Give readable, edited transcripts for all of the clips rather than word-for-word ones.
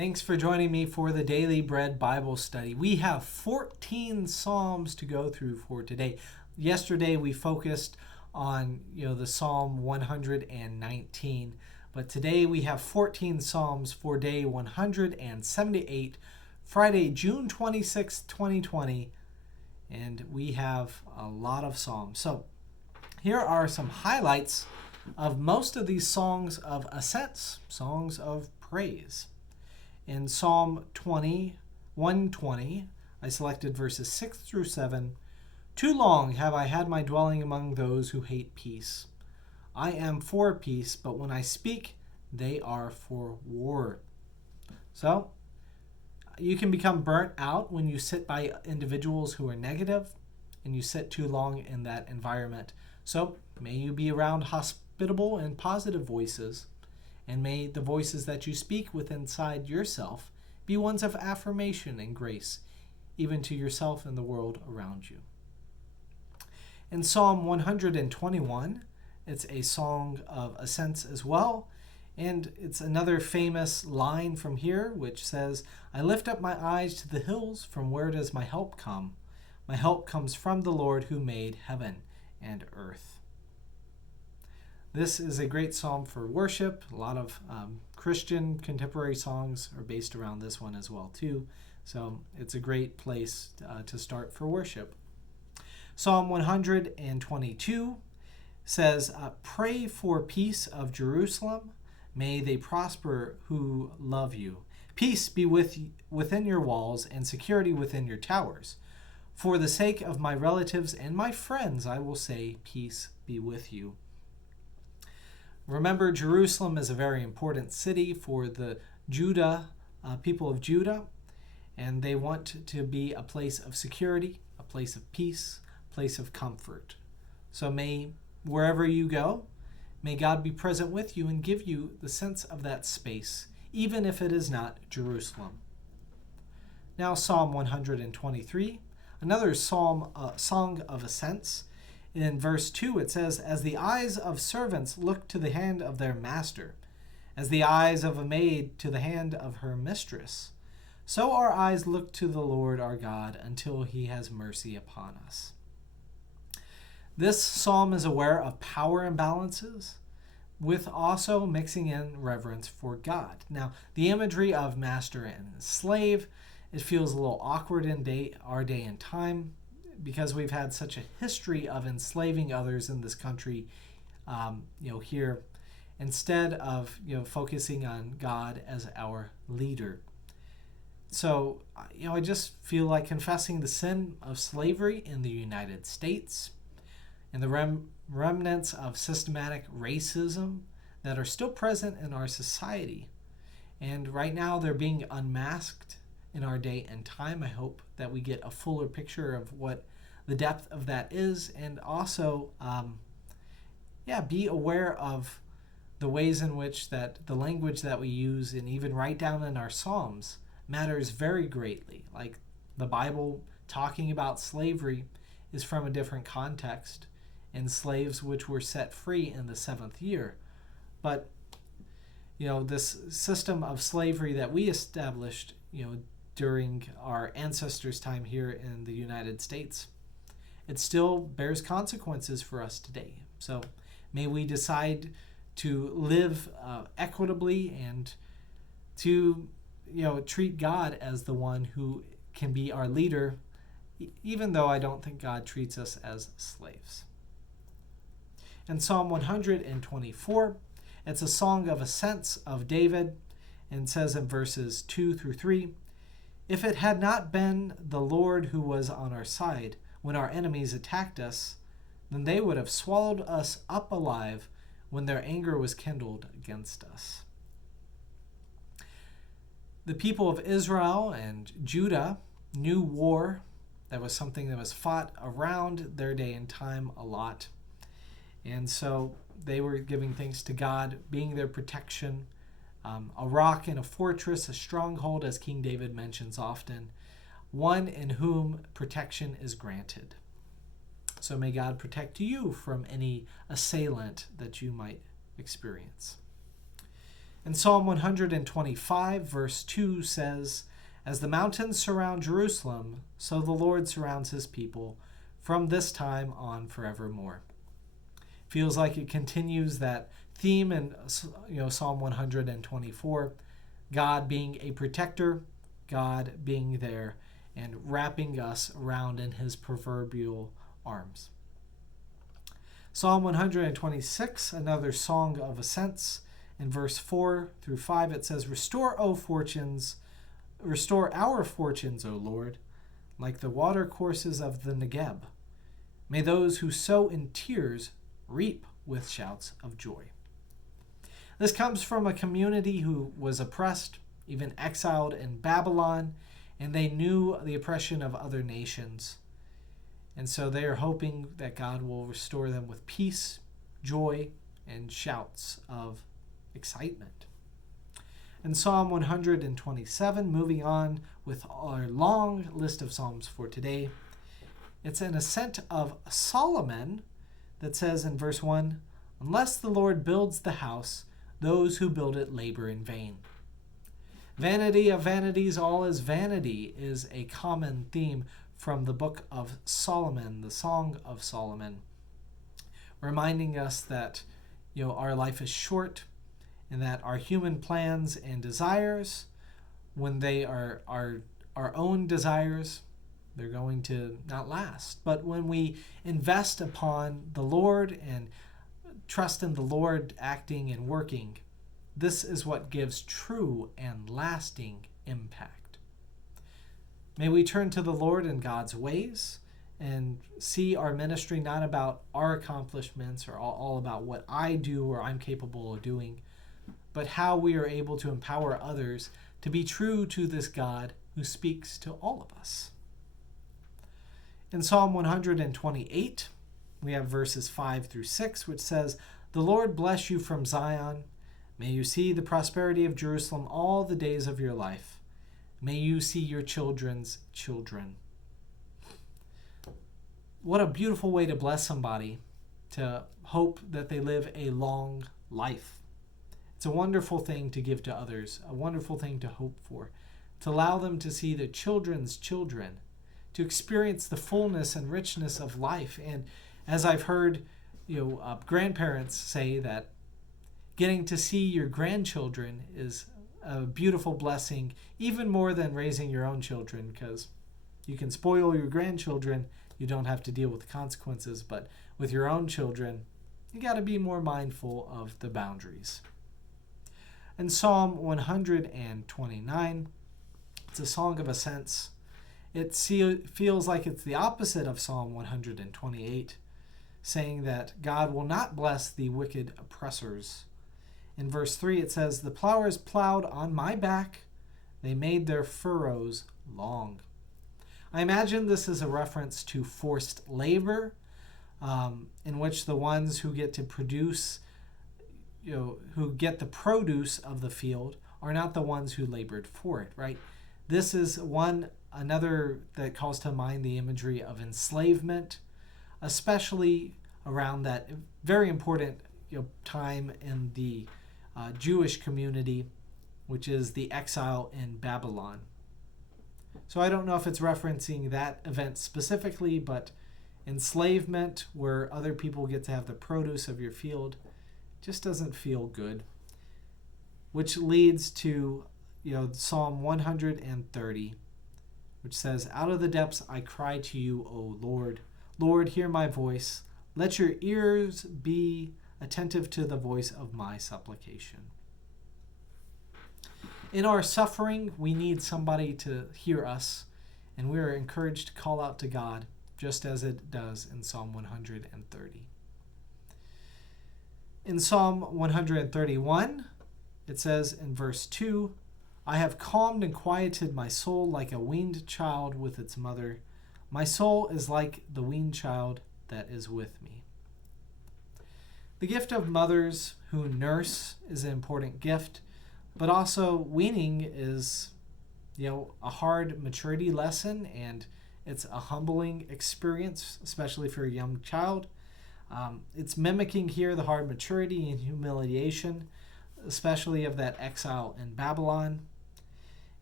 Thanks for joining me for the Daily Bread Bible Study. We have 14 Psalms to go through for today. Yesterday we focused on the Psalm 119, but today we have 14 Psalms for day 178, Friday, June 26, 2020, and we have a lot of Psalms. So here are some highlights of most of these songs of ascents, songs of praise. In Psalm 120, I selected verses 6 through 7. Too long have I had my dwelling among those who hate peace. I am for peace, but when I speak, they are for war. So, you can become burnt out when you sit by individuals who are negative and you sit too long in that environment. So, may you be around hospitable and positive voices. And may the voices that you speak with inside yourself be ones of affirmation and grace, even to yourself and the world around you. In Psalm 121, it's a song of ascents as well. And it's another famous line from here, which says, I lift up my eyes to the hills, from where does my help come? My help comes from the Lord who made heaven and earth. This is a great psalm for worship. A lot of Christian contemporary songs are based around this one as well too. So it's a great place to start for worship. Psalm 122 says, Pray for peace of Jerusalem. May they prosper who love you. Peace be within your walls and security within your towers. For the sake of my relatives and my friends, I will say, peace be with you. Remember, Jerusalem is a very important city for the people of Judah, and they want to be a place of security, a place of peace, a place of comfort. So may, wherever you go, may God be present with you and give you the sense of that space, even if it is not Jerusalem. Now Psalm 123, another song of ascents. In verse 2 it says, As the eyes of servants look to the hand of their master, as the eyes of a maid to the hand of her mistress, so our eyes look to the Lord our God until he has mercy upon us. This psalm is aware of power imbalances, with also mixing in reverence for God. Now, the imagery of master and slave, it feels a little awkward in our day and time, because we've had such a history of enslaving others in this country, here, instead of focusing on God as our leader. So, I just feel like confessing the sin of slavery in the United States and the remnants of systematic racism that are still present in our society. And right now they're being unmasked in our day and time. I hope that we get a fuller picture of what the depth of that is, and also be aware of the ways in which that the language that we use and even write down in our Psalms matters very greatly. Like the Bible talking about slavery is from a different context, and slaves which were set free in the 7th year. But this system of slavery that we established during our ancestors' time here in the United States, it still bears consequences for us today. So may we decide to live equitably and to treat God as the one who can be our leader, even though I don't think God treats us as slaves. In Psalm 124, it's a song of ascents of David, and says in verses 2 through 3, If it had not been the Lord who was on our side when our enemies attacked us, then they would have swallowed us up alive when their anger was kindled against us. The people of Israel and Judah knew war. That was something that was fought around their day and time a lot. And so they were giving thanks to God, being their protection, a rock and a fortress, a stronghold, as King David mentions often, one in whom protection is granted. So may God protect you from any assailant that you might experience. And Psalm 125, verse 2 says, "As the mountains surround Jerusalem, so the Lord surrounds his people from this time on forevermore." Feels like it continues that theme in Psalm 124, God being a protector, God being there and wrapping us around in his proverbial arms. Psalm 126, another song of ascents. In verse 4 through 5, it says, restore our fortunes, O Lord, like the watercourses of the Negeb. May those who sow in tears reap with shouts of joy." This comes from a community who was oppressed, even exiled in Babylon, and they knew the oppression of other nations. And so they are hoping that God will restore them with peace, joy, and shouts of excitement. In Psalm 127, moving on with our long list of Psalms for today, it's an ascent of Solomon that says in verse 1, "Unless the Lord builds the house, those who build it labor in vain." Vanity of vanities, all is vanity is a common theme from the book of Solomon, the Song of Solomon, reminding us that our life is short and that our human plans and desires, when they are our own desires, they're going to not last. But when we invest upon the Lord and trust in the Lord acting and working, this is what gives true and lasting impact. May we turn to the Lord in God's ways and see our ministry not about our accomplishments or all about what I do or I'm capable of doing, but how we are able to empower others to be true to this God who speaks to all of us. In Psalm 128, we have verses 5 through 6, which says, "The Lord bless you from Zion. May you see the prosperity of Jerusalem all the days of your life. May you see your children's children." What a beautiful way to bless somebody, to hope that they live a long life. It's a wonderful thing to give to others, a wonderful thing to hope for, to allow them to see the children's children, to experience the fullness and richness of life. And as I've heard grandparents say, that getting to see your grandchildren is a beautiful blessing, even more than raising your own children, because you can spoil your grandchildren, you don't have to deal with the consequences, but with your own children, you got to be more mindful of the boundaries. In Psalm 129, it's a song of ascents. It feels like it's the opposite of Psalm 128, saying that God will not bless the wicked oppressors. In verse 3, it says, "The plowers plowed on my back. They made their furrows long." I imagine this is a reference to forced labor, in which the ones who get to produce, who get the produce of the field are not the ones who labored for it, right? This is another that calls to mind the imagery of enslavement, especially around that very important time in the Jewish community, which is the exile in Babylon. So I don't know if it's referencing that event specifically, but enslavement where other people get to have the produce of your field just doesn't feel good. Which leads to Psalm 130, which says, "Out of the depths I cry to you, O Lord. Lord, hear my voice. Let your ears be attentive to the voice of my supplication." In our suffering, we need somebody to hear us, and we are encouraged to call out to God, just as it does in Psalm 130. In Psalm 131, it says in verse 2, "I have calmed and quieted my soul like a weaned child with its mother. My soul is like the weaned child that is with me." The gift of mothers who nurse is an important gift, but also weaning is, a hard maturity lesson, and it's a humbling experience, especially for a young child. It's mimicking here the hard maturity and humiliation especially of that exile in Babylon,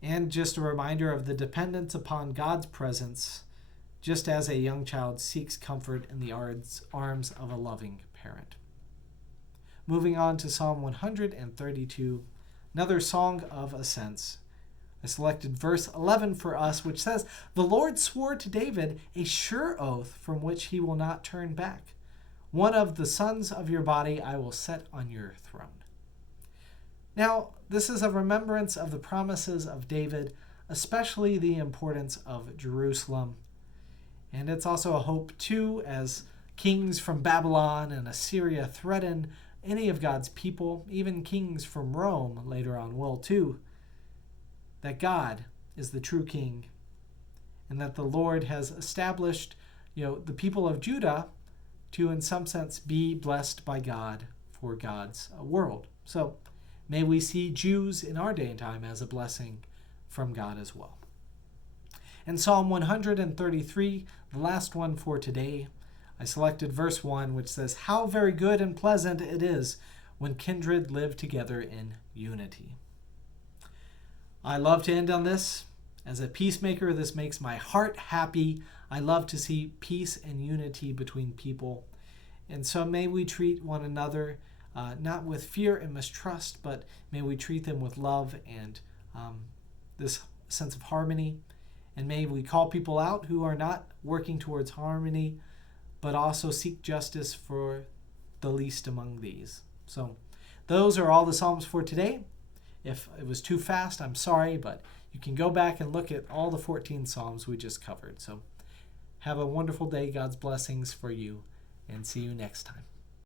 and just a reminder of the dependence upon God's presence, just as a young child seeks comfort in the arms of a loving parent. Moving on to Psalm 132, another song of ascents. I selected verse 11 for us, which says, "The Lord swore to David a sure oath from which he will not turn back. One of the sons of your body I will set on your throne." Now, this is a remembrance of the promises of David, especially the importance of Jerusalem. And it's also a hope, too, as kings from Babylon and Assyria threaten any of God's people, even kings from Rome later on will, too, that God is the true king, and that the Lord has established, the people of Judah to, in some sense, be blessed by God for God's world. So may we see Jews in our day and time as a blessing from God as well. And Psalm 133, the last one for today, I selected verse 1, which says, "How very good and pleasant it is when kindred live together in unity." I love to end on this. As a peacemaker, this makes my heart happy. I love to see peace and unity between people. And so may we treat one another not with fear and mistrust, but may we treat them with love and this sense of harmony. And may we call people out who are not working towards harmony, but also seek justice for the least among these. So those are all the Psalms for today. If it was too fast, I'm sorry, but you can go back and look at all the 14 Psalms we just covered. So have a wonderful day. God's blessings for you, and see you next time.